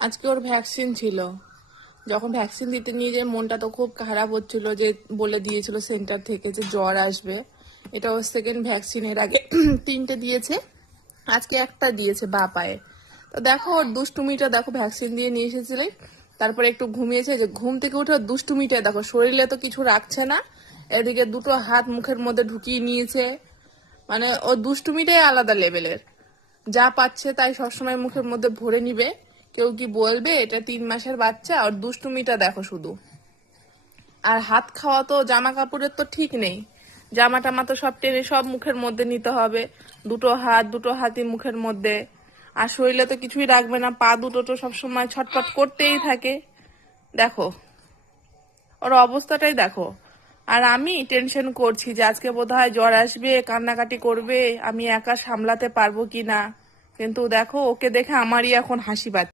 আজকে ওর ভ্যাকসিন ছিল। যখন ভ্যাকসিন দিতে নিয়ে যে মনটা তো খুব খারাপ হচ্ছিল, যে বলে দিয়েছিল সেন্টার থেকে যে জ্বর আসবে। এটা ওর সেকেন্ড ভ্যাকসিন, এর আগে 3টে দিয়েছে, আজকে একটা দিয়েছে বা পায়ে। তো দেখো ওর দুষ্টুমিটা দেখো, ভ্যাকসিন দিয়ে নিয়ে এসেছিলে, তারপরে একটু ঘুমিয়েছে, যে ঘুম থেকে উঠে ওর দুষ্টুমিটা দেখো, শরীরে তো কিছু রাখছে না, এদিকে দুটো হাত মুখের মধ্যে ঢুকিয়ে নিয়েছে। মানে ওর দুষ্টুমিটাই আলাদা লেভেলের, যা পাচ্ছে তাই সবসময় মুখের মধ্যে ভরে নিবে। কেউ কি বলবে এটা 3 মাসের বাচ্চা? আর দুষ্টুমিটা দেখো শুধু। আর হাত খাওয়া তো, জামা কাপড়ের তো ঠিক নেই, জামা টামা তো সব টেনে সব মুখের মধ্যে নিতে হবে, দুটো হাতই মুখের মধ্যে। আর শরীরে তো কিছুই রাখবে না, পা দুটো তো সবসময় ছটফট করতেই থাকে। দেখো ওর অবস্থাটাই দেখো। আর আমি টেনশন করছি যে আজকে বোধহয় জ্বর আসবে, কান্নাকাটি করবে, আমি একা সামলাতে পারবো কি না। কিন্তু দেখো ওকে দেখে আমারই এখন হাসি পাচ্ছে।